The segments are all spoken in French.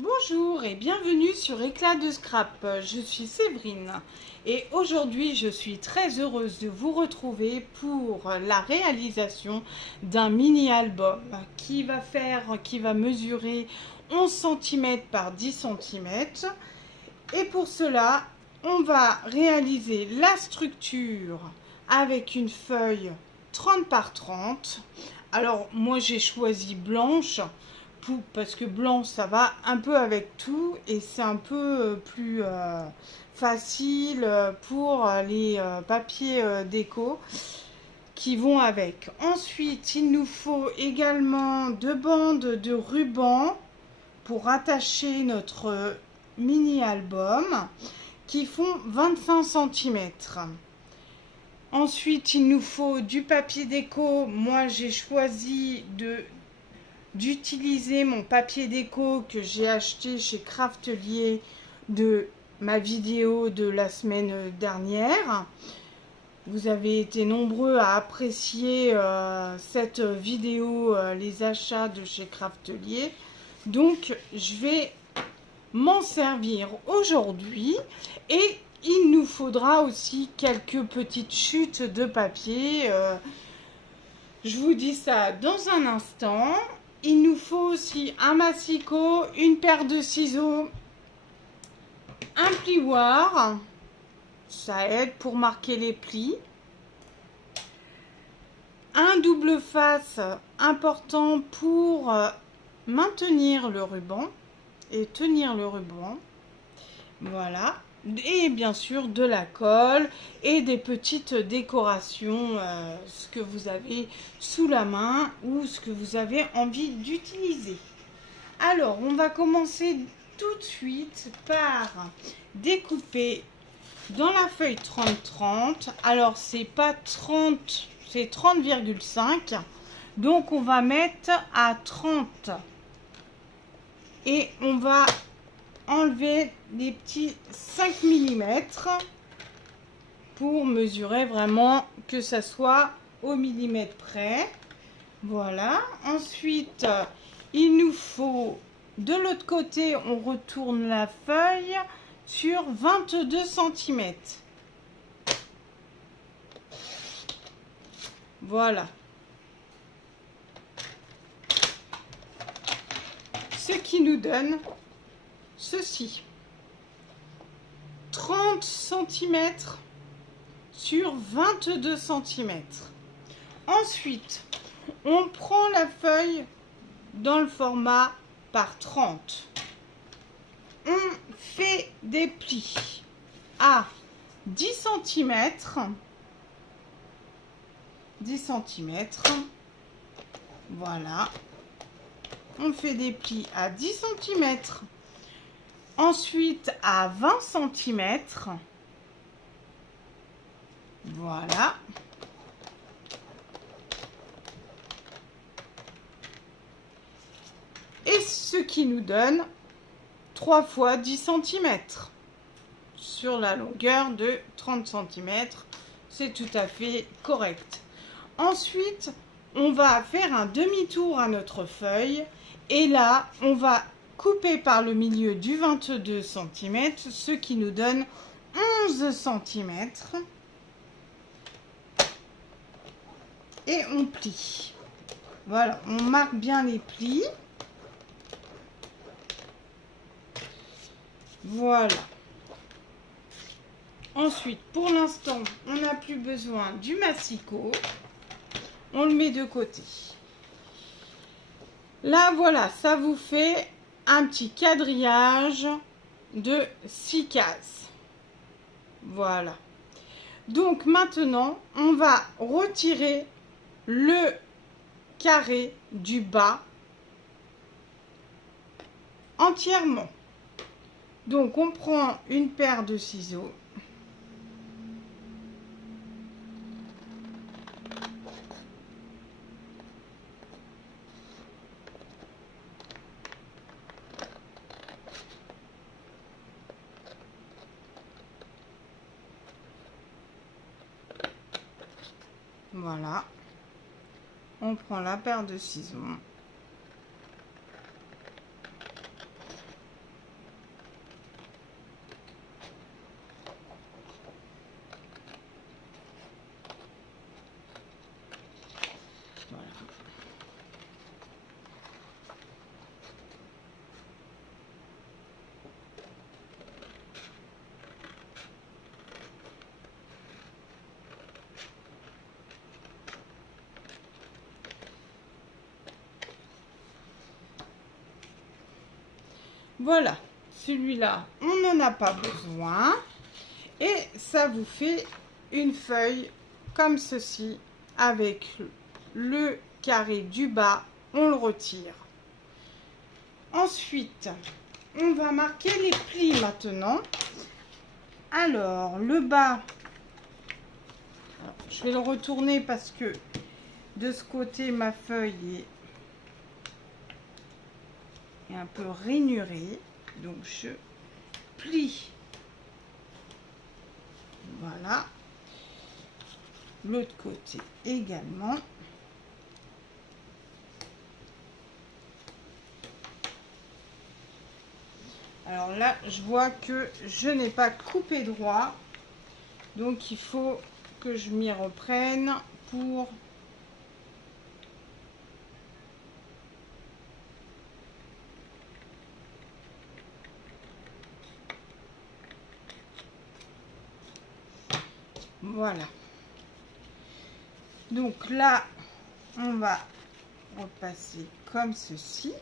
Bonjour et bienvenue sur Éclat de Scrap. Je suis Séverine et aujourd'hui je suis très heureuse de vous retrouver pour la réalisation d'un mini album qui va mesurer 11 cm par 10 cm. Et pour cela, on va réaliser la structure avec une feuille 30 par 30. Alors moi j'ai choisi blanche parce que blanc ça va un peu avec tout et c'est un peu plus facile pour les papiers déco qui vont avec. Ensuite, il nous faut également 2 bandes de ruban pour attacher notre mini album qui font 25 cm. Ensuite, il nous faut du papier déco. Moi, j'ai choisi d'utiliser mon papier déco que j'ai acheté chez Craftelier de ma vidéo de la semaine dernière. Vous avez été nombreux à apprécier cette vidéo, les achats de chez Craftelier. Donc, je vais m'en servir aujourd'hui et il nous faudra aussi quelques petites chutes de papier. Je vous dis ça dans un instant. Il nous faut aussi un massicot, une paire de ciseaux, un plioir, ça aide pour marquer les plis, un double face important pour maintenir le ruban et tenir le ruban, voilà, et bien sûr de la colle et des petites décorations, ce que vous avez sous la main ou ce que vous avez envie d'utiliser. Alors on va commencer tout de suite par découper dans la feuille 30-30. Alors c'est pas 30, c'est 30,5, donc on va mettre à 30 et on va enlever les petits 5 mm pour mesurer vraiment que ça soit au millimètre près. Voilà. Ensuite, il nous faut, de l'autre côté, on retourne la feuille sur 22 cm. Voilà. Ce qui nous donne ceci. 30 cm sur 22 cm. Ensuite, on prend la feuille dans le format par 30. On fait des plis à 10 cm. 10 cm. Voilà. On fait des plis à 10 cm. Ensuite à 20 cm. Voilà. Et ce qui nous donne 3 fois 10 cm sur la longueur de 30 cm. C'est tout à fait correct. Ensuite, on va faire un demi-tour à notre feuille. Et là, on va couper par le milieu du 22 cm, ce qui nous donne 11 cm. Et on plie. Voilà, on marque bien les plis. Voilà. Ensuite, pour l'instant, on n'a plus besoin du massicot. On le met de côté. Là, voilà, ça vous fait un petit quadrillage de 6 cases. Voilà. Donc maintenant, on va retirer le carré du bas entièrement. Donc on prend une paire de ciseaux. Voilà. On prend la paire de ciseaux. Voilà, celui-là, on n'en a pas besoin. Et ça vous fait une feuille comme ceci avec le carré du bas, on le retire. Ensuite, on va marquer les plis maintenant. Alors, le bas, je vais le retourner parce que de ce côté, ma feuille est un peu rainurée. Donc, je plie. Voilà. L'autre côté également. Alors là, je vois que je n'ai pas coupé droit. Donc, il faut que je m'y reprenne pour... Voilà. Donc là, on va repasser comme ceci.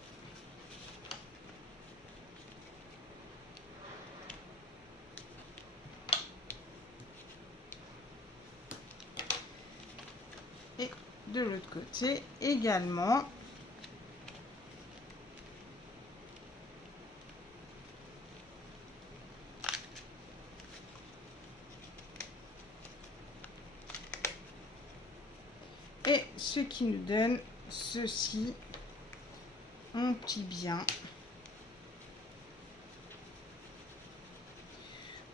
Et de l'autre côté également. Et ce qui nous donne ceci. On plie bien.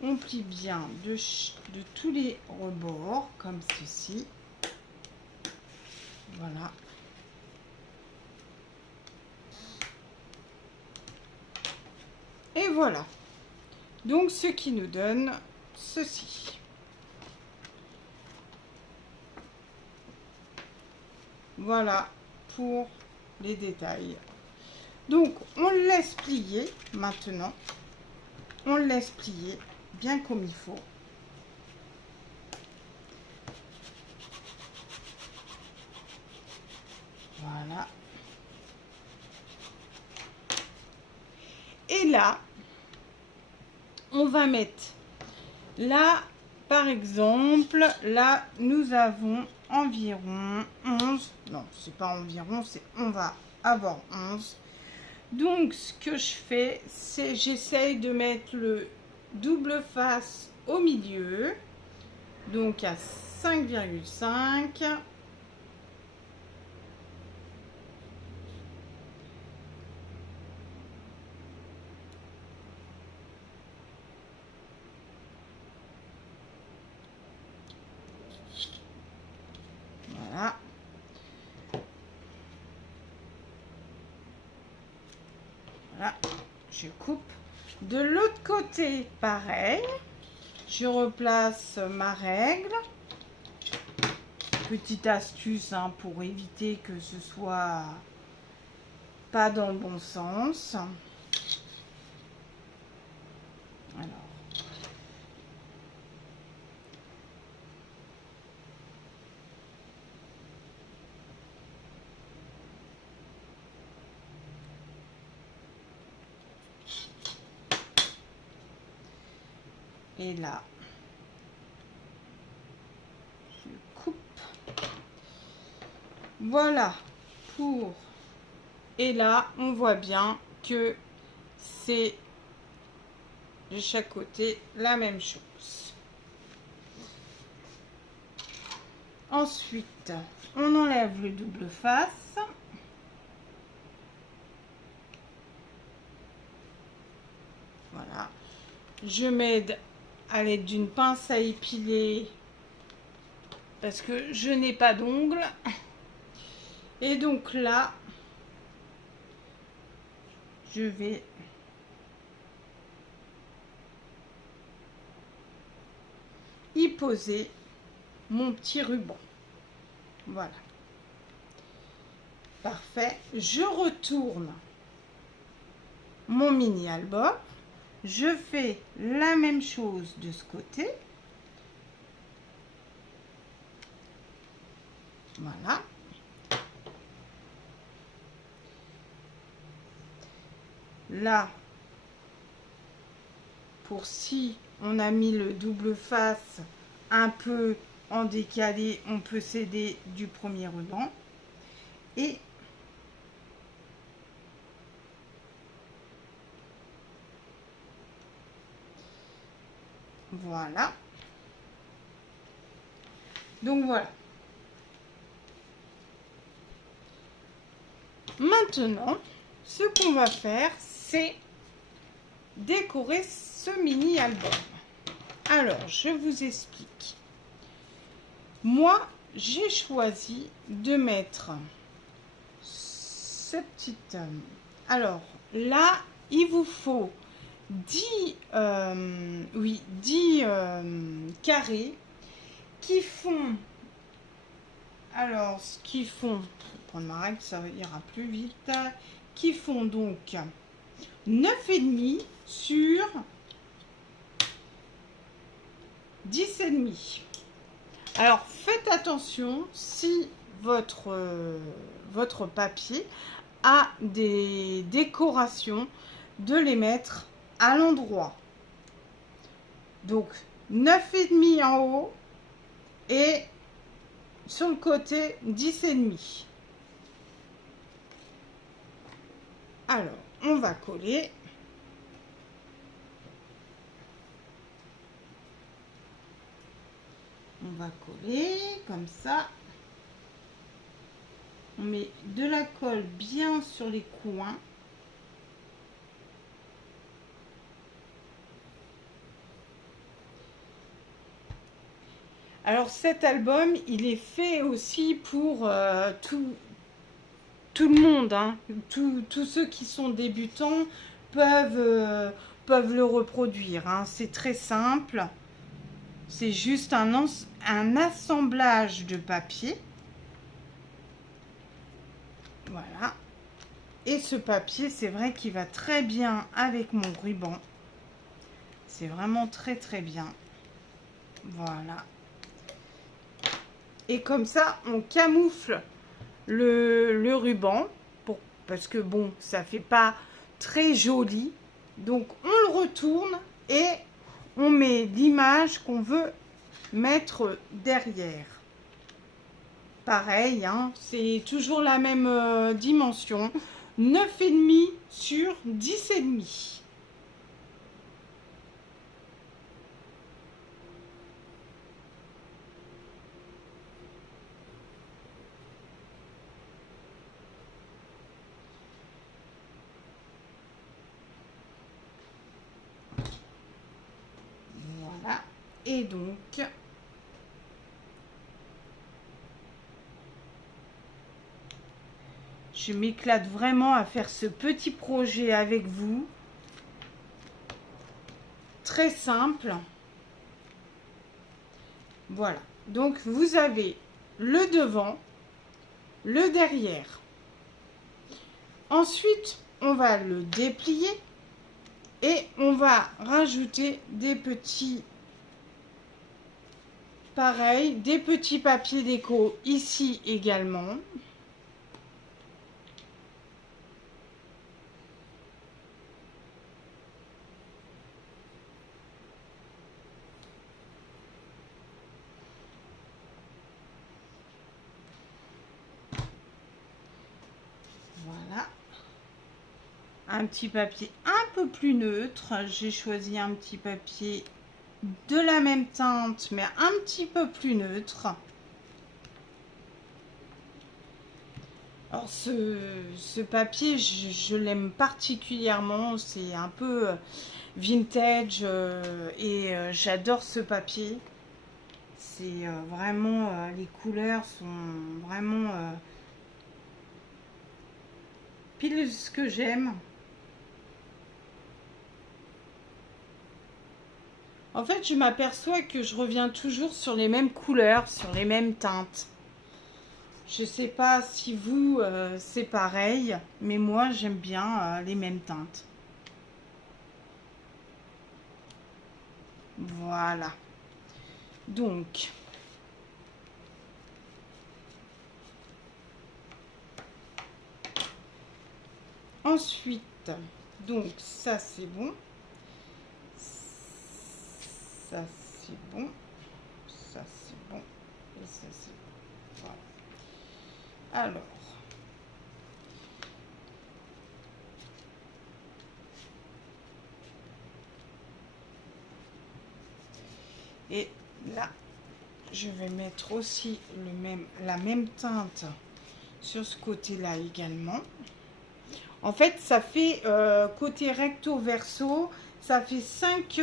On plie bien de tous les rebords comme ceci. Voilà. Et voilà. Donc, ce qui nous donne ceci. Voilà pour les détails. Donc, on le laisse plier maintenant. On le laisse plier bien comme il faut. Voilà. Et là, on va mettre, là, par exemple, là, nous avons environ 11. Non, c'est pas environ, c'est on va avoir 11. Donc, ce que je fais, c'est j'essaye de mettre le double face au milieu. Donc, à 5,5. Voilà. Voilà. Je coupe. De l'autre côté, pareil. Je replace ma règle. Petite astuce hein, pour éviter que ce soit pas dans le bon sens. Alors. Et là, je coupe. Voilà pour... Et là, on voit bien que c'est de chaque côté la même chose. Ensuite, on enlève le double face. Voilà. Je m'aide à l'aide d'une pince à épiler parce que je n'ai pas d'ongles. Et donc là, je vais y poser mon petit ruban. Voilà. Parfait. Je retourne mon mini album. Je fais la même chose de ce côté. Voilà. Là, pour si on a mis le double face un peu en décalé, on peut s'aider du premier ruban. Et voilà. Donc voilà. Maintenant, ce qu'on va faire, c'est décorer ce mini album. Alors, je vous explique. Moi, j'ai choisi de mettre ce petit... alors, là, il vous faut 10 carrés qui font... alors, ce qu'ils font... je vais prendre ma règle, ça ira plus vite. Qui font donc 9,5 sur 10,5. Alors, faites attention si votre papier a des décorations, de les mettre à l'endroit. Donc, 9,5 en haut et sur le côté 10,5. Alors, on va coller. On va coller comme ça. On met de la colle bien sur les coins. Alors cet album, il est fait aussi pour tout le monde, hein. Tous ceux qui sont débutants peuvent le reproduire, hein. C'est très simple. C'est juste un assemblage de papier. Voilà. Et ce papier, c'est vrai qu'il va très bien avec mon ruban. C'est vraiment très très bien. Voilà. Et comme ça, on camoufle le ruban. Parce que bon, ça fait pas très joli. Donc, on le retourne et on met l'image qu'on veut mettre derrière. Pareil, hein, c'est toujours la même dimension. 9,5 sur 10,5. Voilà. Et donc, je m'éclate vraiment à faire ce petit projet avec vous. Très simple. Voilà. Donc, vous avez le devant, le derrière. Ensuite, on va le déplier et on va rajouter des petits, pareil, des petits papiers déco ici également. Voilà. Un petit papier un peu plus neutre. J'ai choisi un petit papier de la même teinte, mais un petit peu plus neutre. Alors ce papier, je l'aime particulièrement. C'est un peu vintage et j'adore ce papier. C'est vraiment, les couleurs sont vraiment pile ce que j'aime. En fait, je m'aperçois que je reviens toujours sur les mêmes couleurs, sur les mêmes teintes. Je sais pas si vous, c'est pareil, mais moi, j'aime bien les mêmes teintes. Voilà. Donc, ensuite, donc ça, c'est bon. Ça c'est bon. Ça c'est bon. Et ça c'est bon. Voilà. Alors. Et là, je vais mettre aussi la même teinte sur ce côté-là également. En fait, ça fait côté recto verso, ça fait 5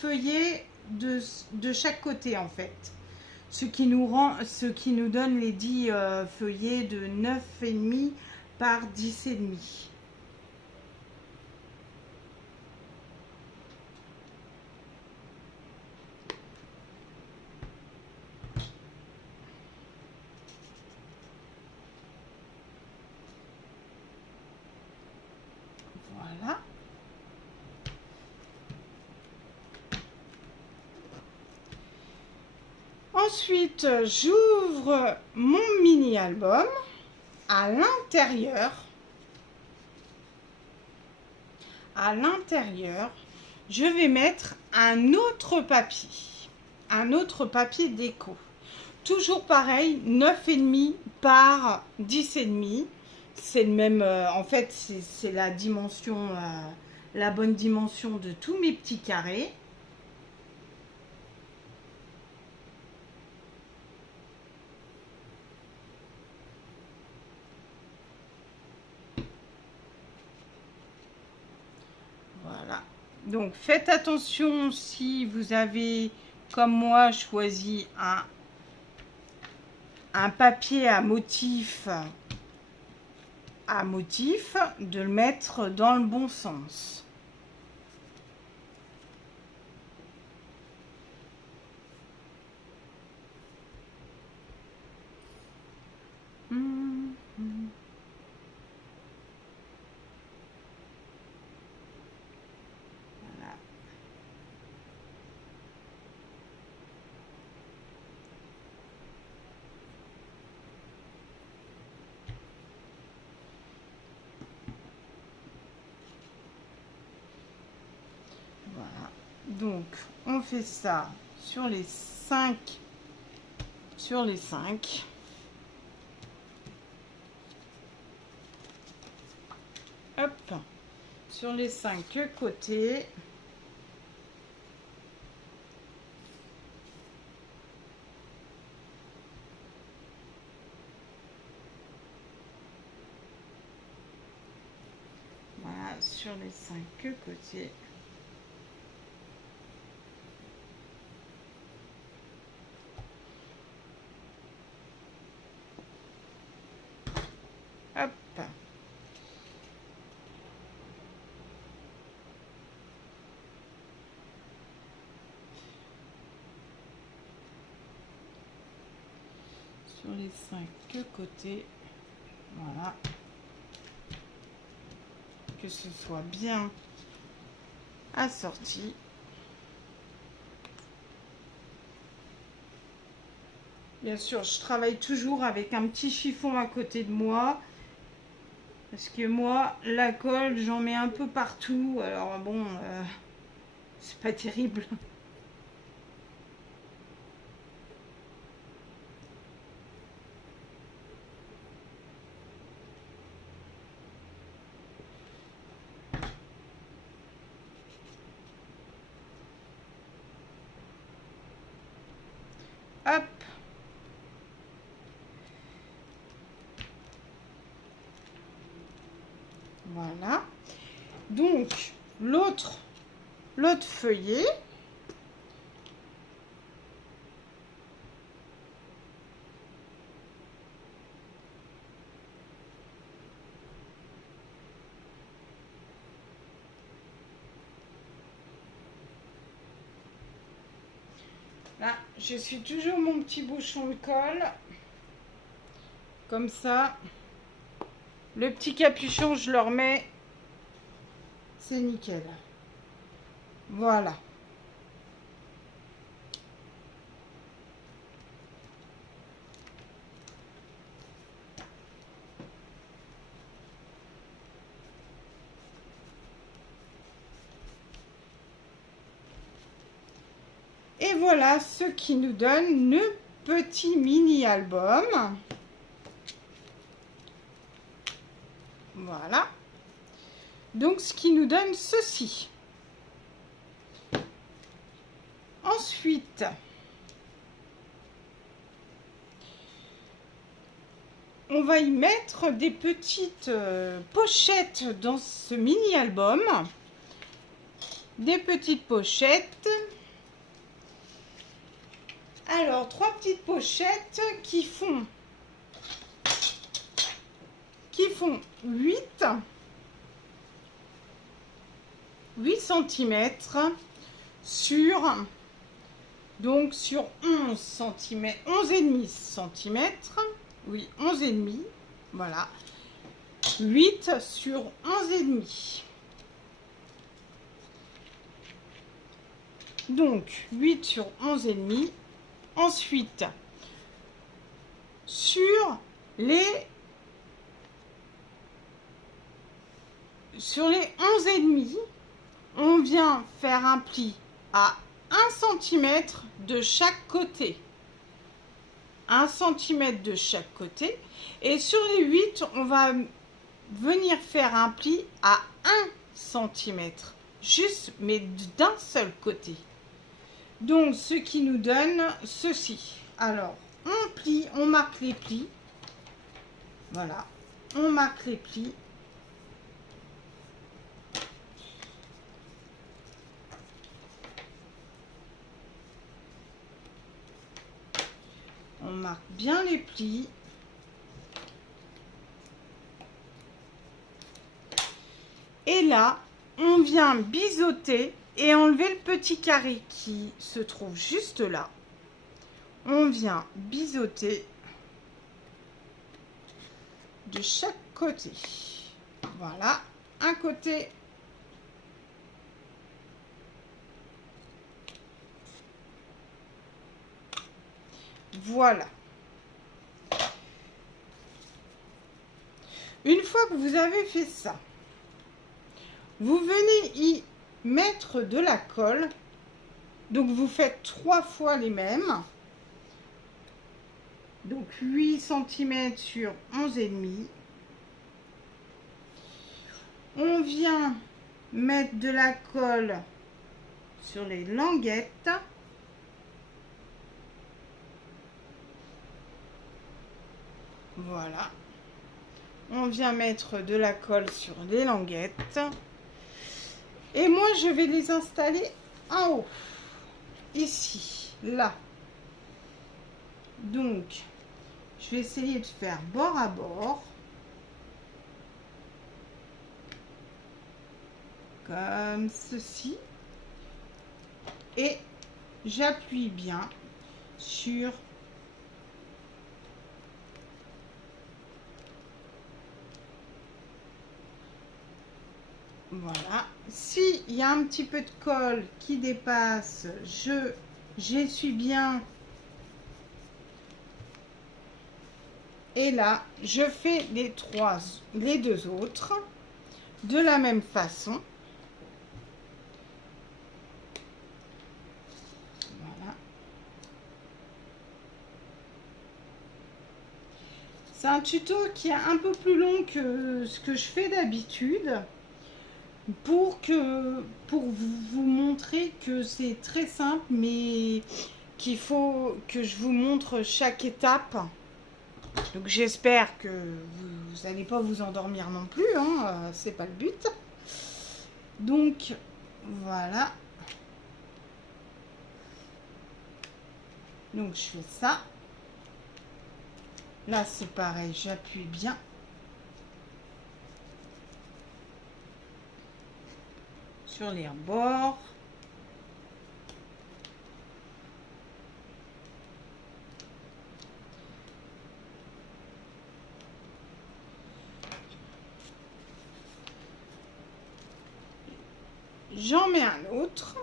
feuillets de chaque côté en fait. Ce qui nous donne les 10 feuillets de 9,5 par 10,5. Voilà. Ensuite, j'ouvre mon mini-album. À l'intérieur, je vais mettre un autre papier déco. Toujours pareil, 9,5 par 10,5. C'est le même, en fait, c'est la dimension, la bonne dimension de tous mes petits carrés. Voilà. Donc, faites attention si vous avez, comme moi, choisi un papier à motif, de le mettre dans le bon sens. Voilà. Voilà. Donc, on fait ça sur les 5. Hop. Sur les 5 côtés. Voilà, sur les 5 côtés. Hop. Sur les 5 côtés. Voilà. Que ce soit bien assorti. Bien sûr, je travaille toujours avec un petit chiffon à côté de moi. Parce que moi, la colle, j'en mets un peu partout. Alors bon, c'est pas terrible. Hop. Voilà. Donc, l'autre feuillet. Là, je suis toujours mon petit bouchon de colle. Comme ça. Le petit capuchon, je le remets. C'est nickel. Voilà. voilà ce qui nous donne le petit mini-album. Voilà. Donc, ce qui nous donne ceci. Ensuite, on va y mettre des petites pochettes dans ce mini-album. Des petites pochettes. Alors, 3 petites pochettes qui font 8 cm sur 11 cm, 11,5 cm. Oui, 11,5. Voilà. 8 sur 11,5. Donc, 8 sur 11,5. Ensuite, sur les 11,5, on vient faire un pli à 1 cm de chaque côté. 1 cm de chaque côté. Et sur les 8, on va venir faire un pli à 1 cm. Juste, mais d'un seul côté. Donc, ce qui nous donne ceci. Alors, on plie, on marque les plis. Voilà. On marque les plis. On marque bien les plis. Et là, on vient biseauter et enlever le petit carré qui se trouve juste là. On vient biseauter de chaque côté. Voilà, un côté. Voilà. Une fois que vous avez fait ça, vous venez y mettre de la colle. Donc, vous faites 3 fois les mêmes. Donc, 8 cm sur 11,5. On vient mettre de la colle sur les languettes. Voilà. On vient mettre de la colle sur les languettes. Et moi, je vais les installer en haut. Ici, là. Donc, je vais essayer de faire bord à bord. Comme ceci. Et j'appuie bien sur voilà. S'il y a un petit peu de colle qui dépasse, j'essuie bien. Et là, je fais les 2 autres de la même façon. Voilà. C'est un tuto qui est un peu plus long que ce que je fais d'habitude. Pour vous montrer que c'est très simple, mais qu'il faut que je vous montre chaque étape. Donc j'espère que vous n'allez pas vous endormir non plus, hein, c'est pas le but. Donc voilà. Donc je fais ça. Là c'est pareil, j'appuie bien. Sur les bords. J'en mets un autre.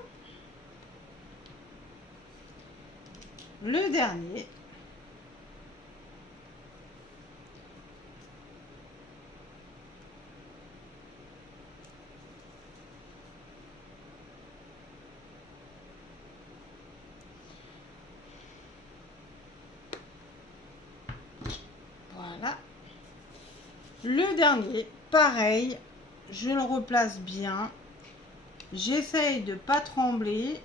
Le dernier. dernier, pareil, je le replace bien. J'essaye de ne pas trembler,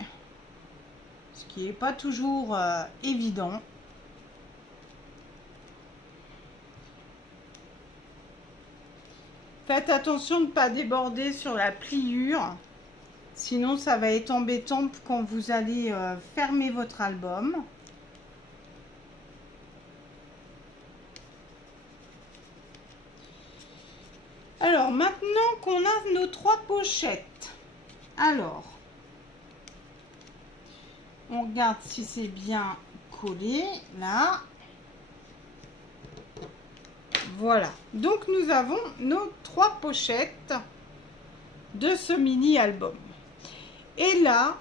ce qui n'est pas toujours évident. Faites attention de ne pas déborder sur la pliure, sinon ça va être embêtant quand vous allez fermer votre album. Alors maintenant qu'on a nos 3 pochettes, alors on regarde si c'est bien collé là. Voilà, donc nous avons nos 3 pochettes de ce mini album. Et là,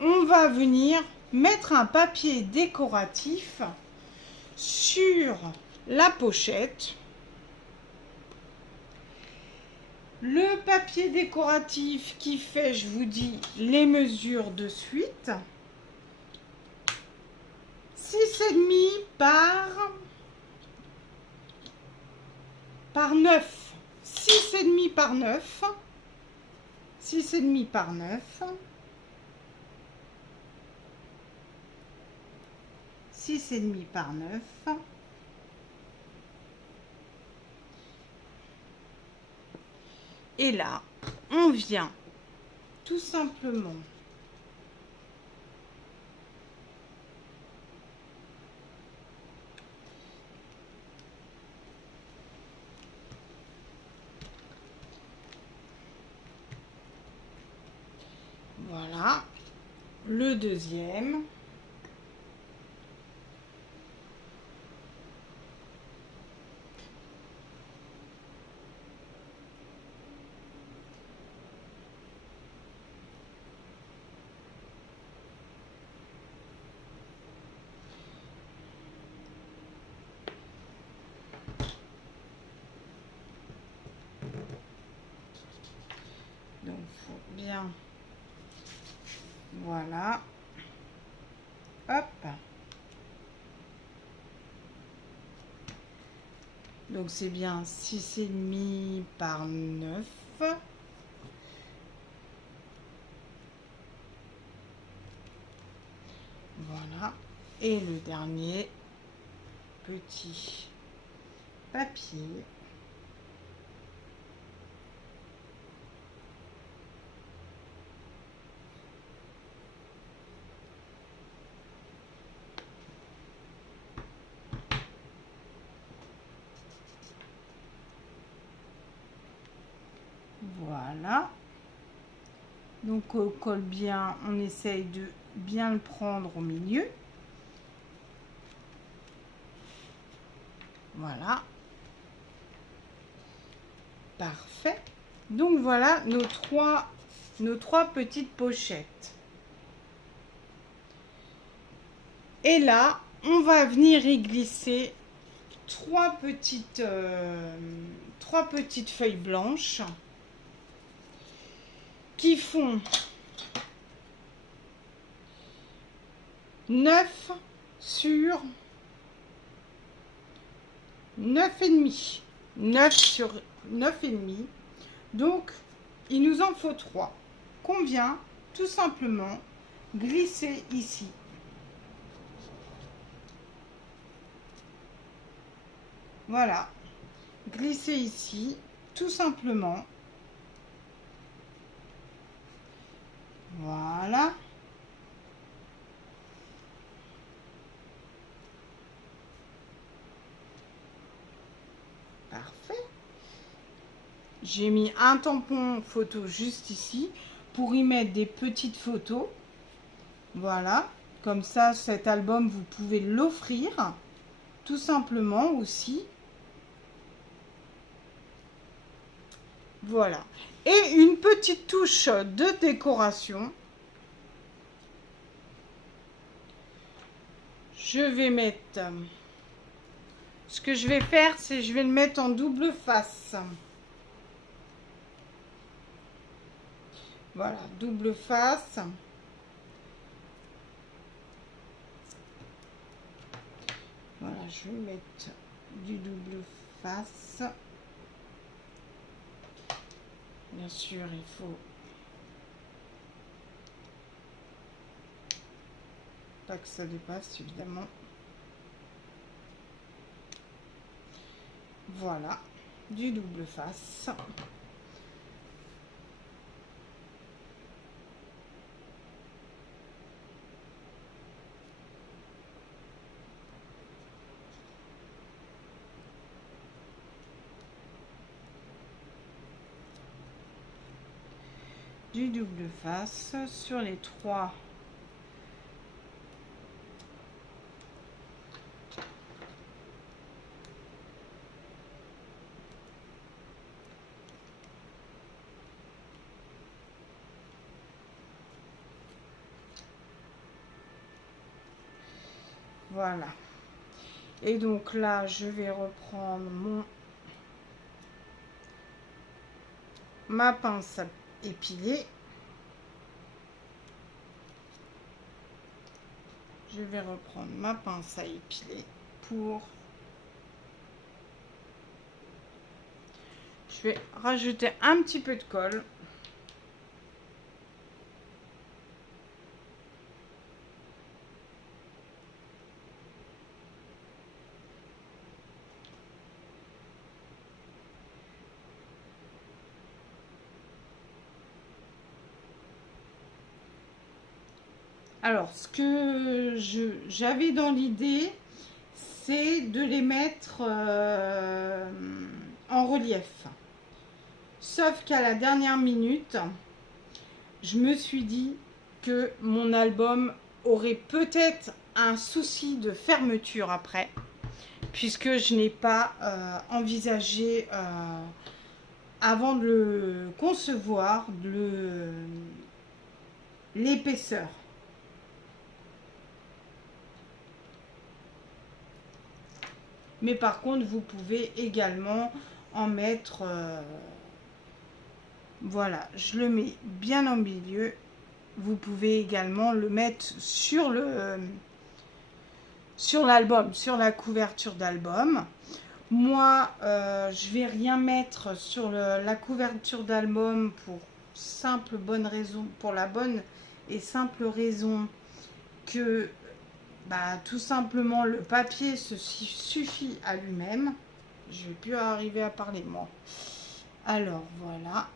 on va venir mettre un papier décoratif sur la pochette. Le papier décoratif qui fait, je vous dis, les mesures de suite. 6,5 par 9. 6,5 par 9. 6,5 par 9. 6,5 par 9. Et là, on vient tout simplement voilà, le deuxième. Donc, il faut bien, voilà, hop. Donc, c'est bien 6,5 par 9. Voilà. Et le dernier petit papier. Voilà. Donc on colle bien, on essaye de bien le prendre au milieu. Voilà. Parfait. Donc voilà nos trois petites pochettes. Et là, on va venir y glisser trois petites feuilles blanches qui font 9 sur 9,5. 9 sur 9,5. Donc, il nous en faut 3 qu'on vient tout simplement glisser ici. Voilà. Glisser ici, tout simplement. Voilà. Parfait. J'ai mis un tampon photo juste ici pour y mettre des petites photos. Voilà. Comme ça, cet album, vous pouvez l'offrir tout simplement aussi. Voilà. Et une petite touche de décoration. Je vais mettre... Ce que je vais faire, c'est je vais le mettre en double face. Voilà, double face. Voilà, je vais mettre du double face. Bien sûr, il faut pas que ça dépasse, évidemment. Voilà, du double face. Du double face sur les trois. Voilà. Et donc là, je vais reprendre ma pince à épiler. Je vais reprendre ma pince à épiler pour... Je vais rajouter un petit peu de colle. Alors, ce que j'avais dans l'idée, c'est de les mettre en relief. Sauf qu'à la dernière minute, je me suis dit que mon album aurait peut-être un souci de fermeture après, puisque je n'ai pas envisagé, avant de le concevoir, l'épaisseur. Mais par contre, vous pouvez également en mettre... voilà, je le mets bien en milieu. Vous pouvez également le mettre sur l'album, sur la couverture d'album. Moi, je vais rien mettre sur la couverture d'album pour la bonne et simple raison que tout simplement le papier se suffit à lui-même. Je vais plus arriver à parler moi. Alors voilà.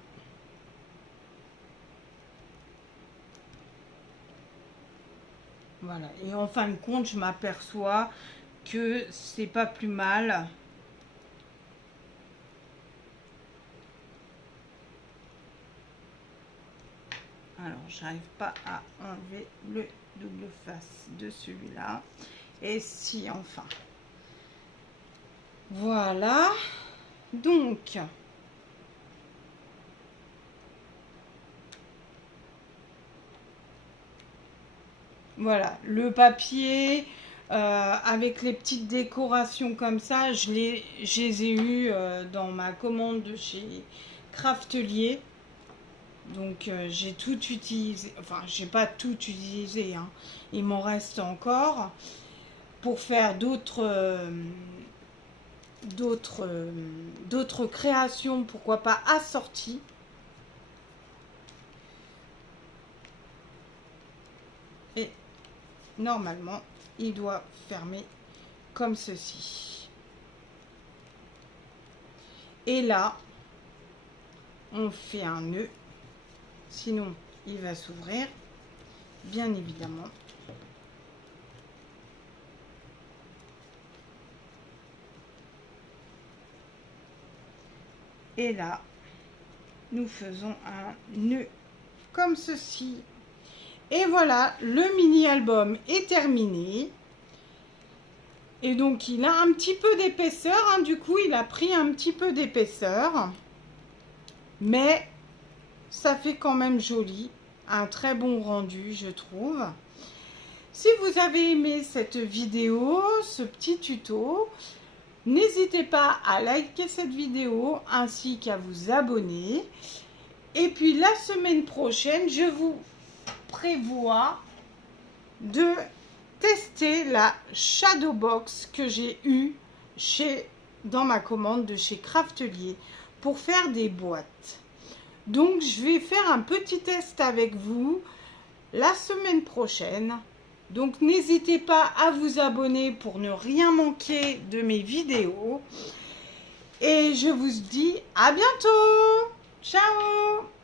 Voilà, et en fin de compte, je m'aperçois que c'est pas plus mal. Alors, j'arrive pas à enlever le double face de celui-là. Et si, enfin. Voilà. Donc, voilà, le papier avec les petites décorations comme ça, je les ai eues dans ma commande de chez Craftelier. Donc j'ai tout utilisé, enfin j'ai pas tout utilisé, hein. Il m'en reste encore pour faire d'autres créations, pourquoi pas assorties. Et normalement, il doit fermer comme ceci. Et là, on fait un nœud. Sinon, il va s'ouvrir, bien évidemment. Et là, nous faisons un nœud comme ceci. Et voilà, le mini-album est terminé. Et donc, il a un petit peu d'épaisseur, hein, du coup, il a pris un petit peu d'épaisseur. Mais ça fait quand même joli. Un très bon rendu, je trouve. Si vous avez aimé cette vidéo, ce petit tuto, n'hésitez pas à liker cette vidéo ainsi qu'à vous abonner. Et puis la semaine prochaine, je vous prévois de tester la Shadow Box que j'ai eue dans ma commande de chez Craftelier pour faire des boîtes. Donc je vais faire un petit test avec vous la semaine prochaine. Donc n'hésitez pas à vous abonner pour ne rien manquer de mes vidéos. Et je vous dis à bientôt. Ciao!